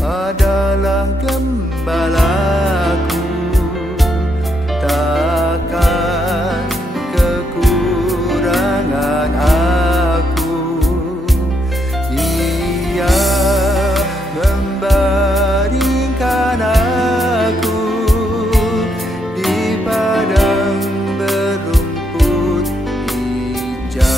adalah gembalaku, takkan kekurangan aku. Ia membaringkan aku di padang berumput hijau.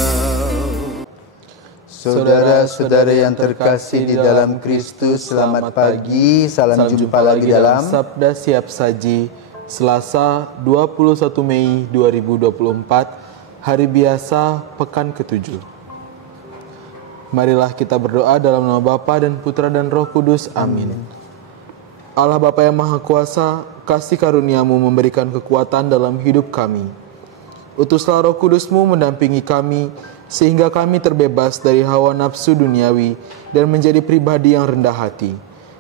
Saudara-saudara yang terkasih di dalam Kristus, selamat pagi. Salam jumpa lagi dalam Sabda Siap Saji, Selasa 21 Mei 2024, hari biasa pekan ke-7. Marilah kita berdoa dalam nama Bapa dan Putra dan Roh Kudus. Amin. Allah Bapa yang Maha Kuasa, kasih karunia-Mu memberikan kekuatan dalam hidup kami. Utuslah Roh Kudus-Mu mendampingi kami, sehingga kami terbebas dari hawa nafsu duniawi dan menjadi pribadi yang rendah hati.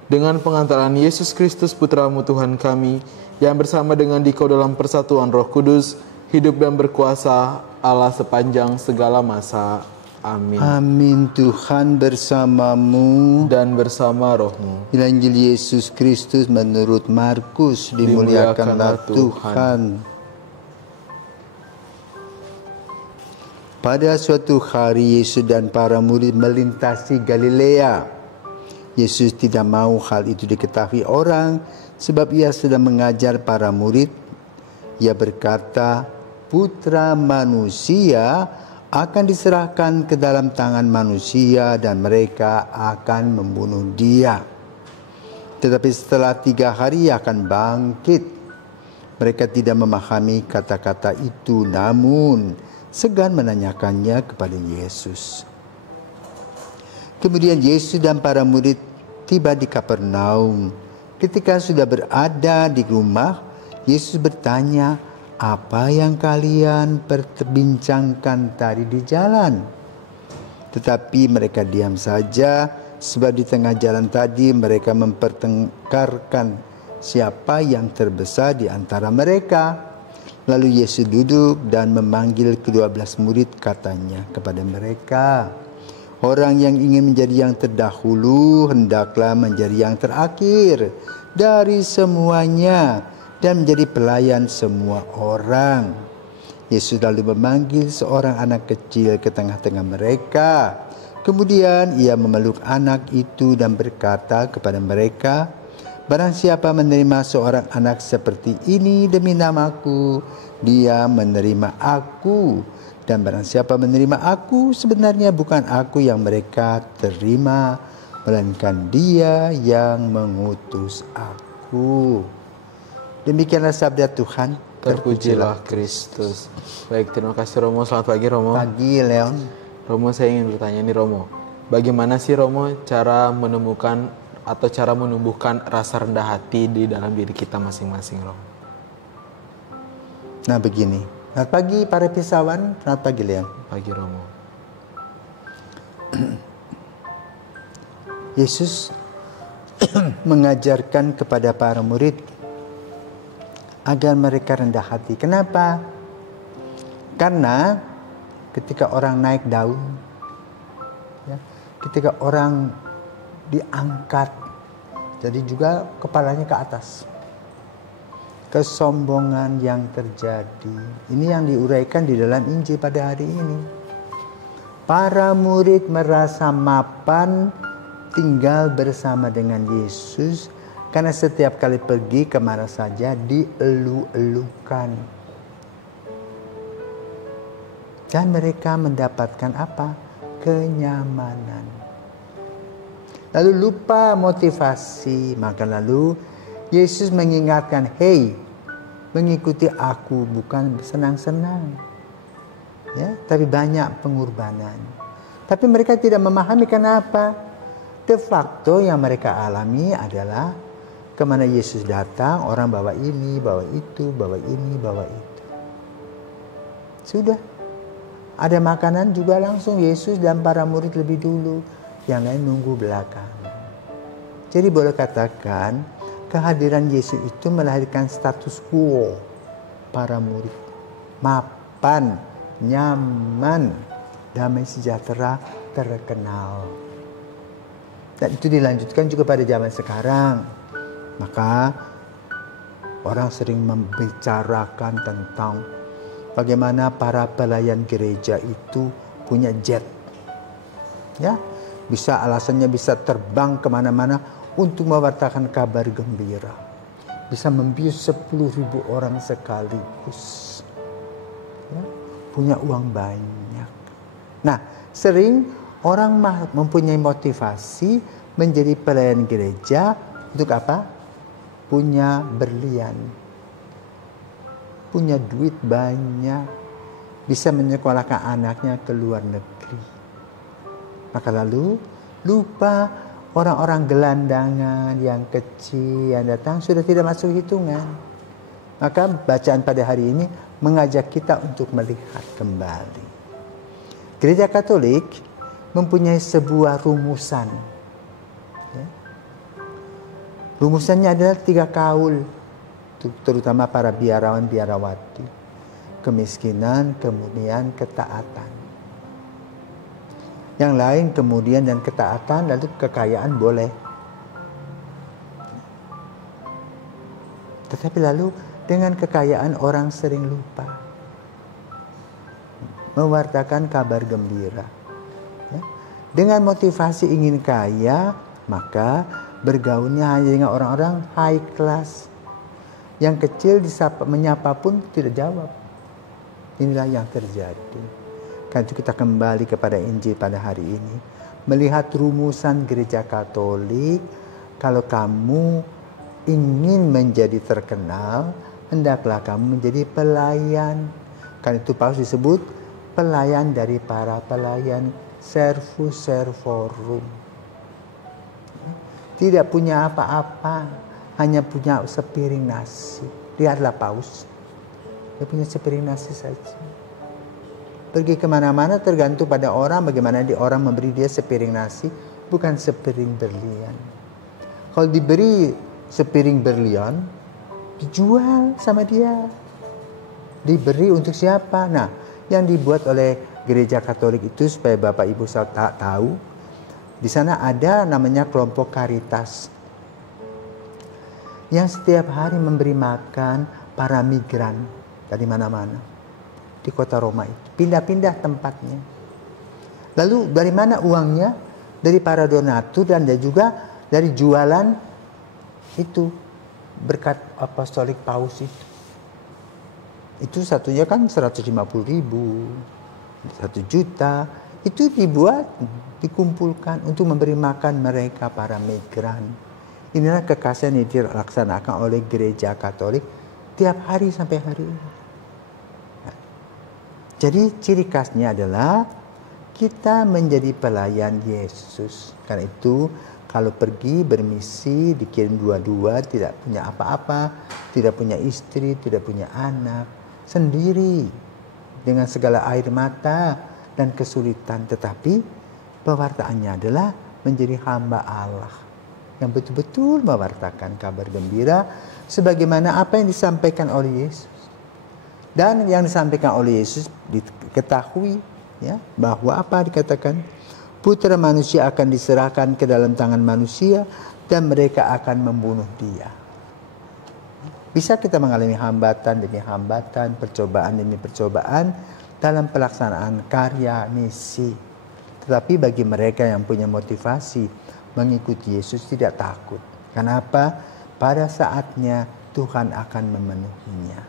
Dengan pengantaran Yesus Kristus Putra-Mu Tuhan kami, yang bersama dengan Dikau dalam persatuan Roh Kudus, hidup dan berkuasa Allah sepanjang segala masa. Amin. Amin. Tuhan bersamamu Dan bersama rohmu. Injil Yesus Kristus menurut Markus. Dimuliakanlah Tuhan. Pada suatu hari Yesus dan para murid melintasi Galilea. Yesus tidak mau hal itu diketahui orang, sebab ia sedang mengajar para murid. Ia berkata, Putra manusia akan diserahkan ke dalam tangan manusia dan mereka akan membunuh dia. Tetapi setelah 3 hari ia akan bangkit. Mereka tidak memahami kata-kata itu, namun segan menanyakannya kepada Yesus. Kemudian Yesus dan para murid tiba di Kapernaum. Ketika sudah berada di rumah, Yesus bertanya, apa yang kalian perbincangkan tadi di jalan? Tetapi mereka diam saja, sebab di tengah jalan tadi mereka mempertengkarkan siapa yang terbesar di antara mereka. Lalu Yesus duduk dan memanggil ke-12 murid, katanya kepada mereka, orang yang ingin menjadi yang terdahulu, hendaklah menjadi yang terakhir dari semuanya dan menjadi pelayan semua orang. Yesus lalu memanggil seorang anak kecil ke tengah-tengah mereka. Kemudian ia memeluk anak itu dan berkata kepada mereka, barang siapa menerima seorang anak seperti ini demi namaku, dia menerima aku. Dan barang siapa menerima aku, sebenarnya bukan aku yang mereka terima, melainkan dia yang mengutus aku. Demikianlah sabda Tuhan. Terpujilah Kristus. Baik, terima kasih Romo. Selamat pagi Romo. Pagi Leon. Romo, saya ingin bertanya nih Romo, bagaimana sih Romo cara menemukan atau cara menumbuhkan rasa rendah hati di dalam diri kita masing-masing, Romo? Nah begini, selamat pagi para pisawan, selamat pagi Leon. Pagi Romo. Yesus mengajarkan kepada para murid agar mereka rendah hati. Kenapa? Karena ketika orang naik daun, ya, ketika orang diangkat, jadi juga kepalanya ke atas. Kesombongan yang terjadi. Ini yang diuraikan di dalam Injil pada hari ini. Para murid merasa mapan tinggal bersama dengan Yesus karena setiap kali pergi kemana saja dielu-elukan. Dan mereka mendapatkan apa? Kenyamanan. Lalu lupa motivasi. Maka lalu Yesus mengingatkan, hey, mengikuti aku bukan senang-senang, ya, tapi banyak pengorbanan. Tapi mereka tidak memahami kenapa. De facto yang mereka alami adalah kemana Yesus datang, orang bawa ini, bawa itu, bawa ini, bawa itu. Sudah. Ada makanan juga langsung Yesus dan para murid lebih dulu. Yang lain nunggu belakangan. Jadi boleh katakan kehadiran Yesus itu melahirkan status quo para murid. Mapan, nyaman, damai sejahtera, terkenal. Dan itu dilanjutkan juga pada zaman sekarang. Maka orang sering membicarakan tentang bagaimana para pelayan gereja itu punya jet. Ya, alasannya bisa terbang kemana-mana untuk mewartakan kabar gembira. Bisa membius 10.000 orang sekaligus. Ya, punya uang banyak. Nah, sering orang mempunyai motivasi menjadi pelayan gereja untuk apa? Punya berlian, punya duit banyak, bisa menyekolahkan anaknya ke luar negeri. Maka lalu lupa orang-orang gelandangan yang kecil yang datang sudah tidak masuk hitungan. Maka bacaan pada hari ini mengajak kita untuk melihat kembali. Gereja Katolik mempunyai sebuah rumusan. Ya. Rumusannya adalah 3 kaul, terutama para biarawan-biarawati. Kemiskinan, kemudian ketaatan. Yang lain kemudian dan ketaatan, lalu kekayaan boleh. Tetapi lalu dengan kekayaan orang sering lupa mewartakan kabar gembira. Ya. Dengan motivasi ingin kaya, maka bergaulnya hanya dengan orang-orang high class. Yang kecil menyapa pun tidak jawab. Inilah yang terjadi. Karena itu kita kembali kepada Injil pada hari ini. Melihat rumusan gereja Katolik, kalau kamu ingin menjadi terkenal, hendaklah kamu menjadi pelayan. Karena itu Paulus disebut pelayan dari para pelayan, servus servorum. Tidak punya apa-apa, hanya punya sepiring nasi. Lihatlah Paulus, dia punya sepiring nasi saja. Pergi kemana-mana tergantung pada orang, bagaimana orang memberi dia sepiring nasi, bukan sepiring berlian. Kalau diberi sepiring berlian, dijual sama dia. Diberi untuk siapa? Nah, yang dibuat oleh gereja Katolik itu supaya Bapak Ibu tahu, di sana ada namanya kelompok Caritas yang setiap hari memberi makan para migran dari mana-mana di kota Roma itu, pindah-pindah tempatnya. Lalu dari mana uangnya? Dari para donatur dan juga dari jualan itu berkat apostolik Paus itu. Itu satunya kan 150.000, 1 juta. Itu dibuat, dikumpulkan untuk memberi makan mereka para migran. Inilah kekasihan yang dilaksanakan oleh gereja Katolik tiap hari sampai hari ini. Nah, jadi ciri khasnya adalah kita menjadi pelayan Yesus. Karena itu kalau pergi bermisi, dikirim 2-2, tidak punya apa-apa, tidak punya istri, tidak punya anak, sendiri dengan segala air mata dan kesulitan, tetapi pewartaannya adalah menjadi hamba Allah yang betul-betul mewartakan kabar gembira sebagaimana apa yang disampaikan oleh Yesus. Dan yang disampaikan oleh Yesus diketahui, ya, bahwa apa dikatakan, Putra Manusia akan diserahkan ke dalam tangan manusia dan mereka akan membunuh dia. Bisa kita mengalami hambatan demi hambatan, percobaan demi percobaan dalam pelaksanaan karya misi. Tetapi bagi mereka yang punya motivasi mengikuti Yesus tidak takut. Kenapa? Pada saatnya Tuhan akan memenuhinya.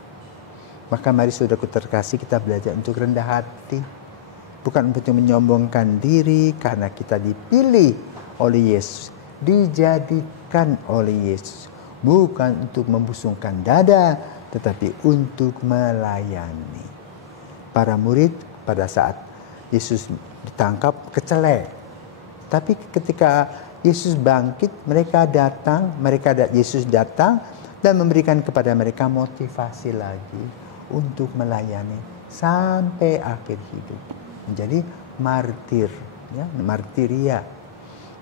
Maka mari saudaraku terkasih, kita belajar untuk rendah hati. Bukan untuk menyombongkan diri, karena kita dipilih oleh Yesus, dijadikan oleh Yesus. Bukan untuk membusungkan dada, tetapi untuk melayani. Para murid pada saat Yesus ditangkap kecelek. Tapi ketika Yesus bangkit, Yesus datang dan memberikan kepada mereka motivasi lagi untuk melayani sampai akhir hidup. Menjadi martir, ya, martiria.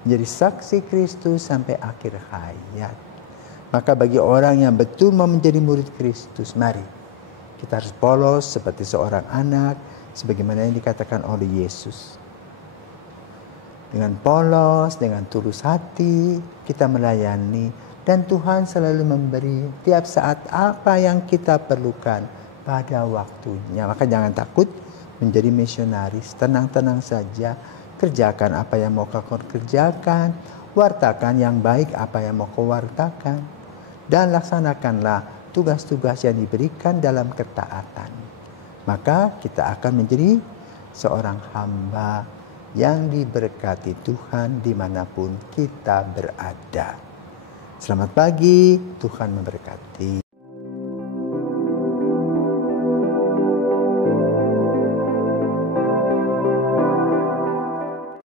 Menjadi saksi Kristus sampai akhir hayat. Maka bagi orang yang betul mau menjadi murid Kristus, mari kita harus polos seperti seorang anak, sebagaimana yang dikatakan oleh Yesus. Dengan polos, dengan tulus hati, kita melayani. Dan Tuhan selalu memberi tiap saat apa yang kita perlukan pada waktunya. Maka jangan takut menjadi misionaris. Tenang-tenang saja. Kerjakan apa yang mau kau kerjakan. Wartakan yang baik apa yang mau kau wartakan. Dan laksanakanlah tugas-tugas yang diberikan dalam ketaatan. Maka kita akan menjadi seorang hamba yang diberkati Tuhan dimanapun kita berada. Selamat pagi, Tuhan memberkati.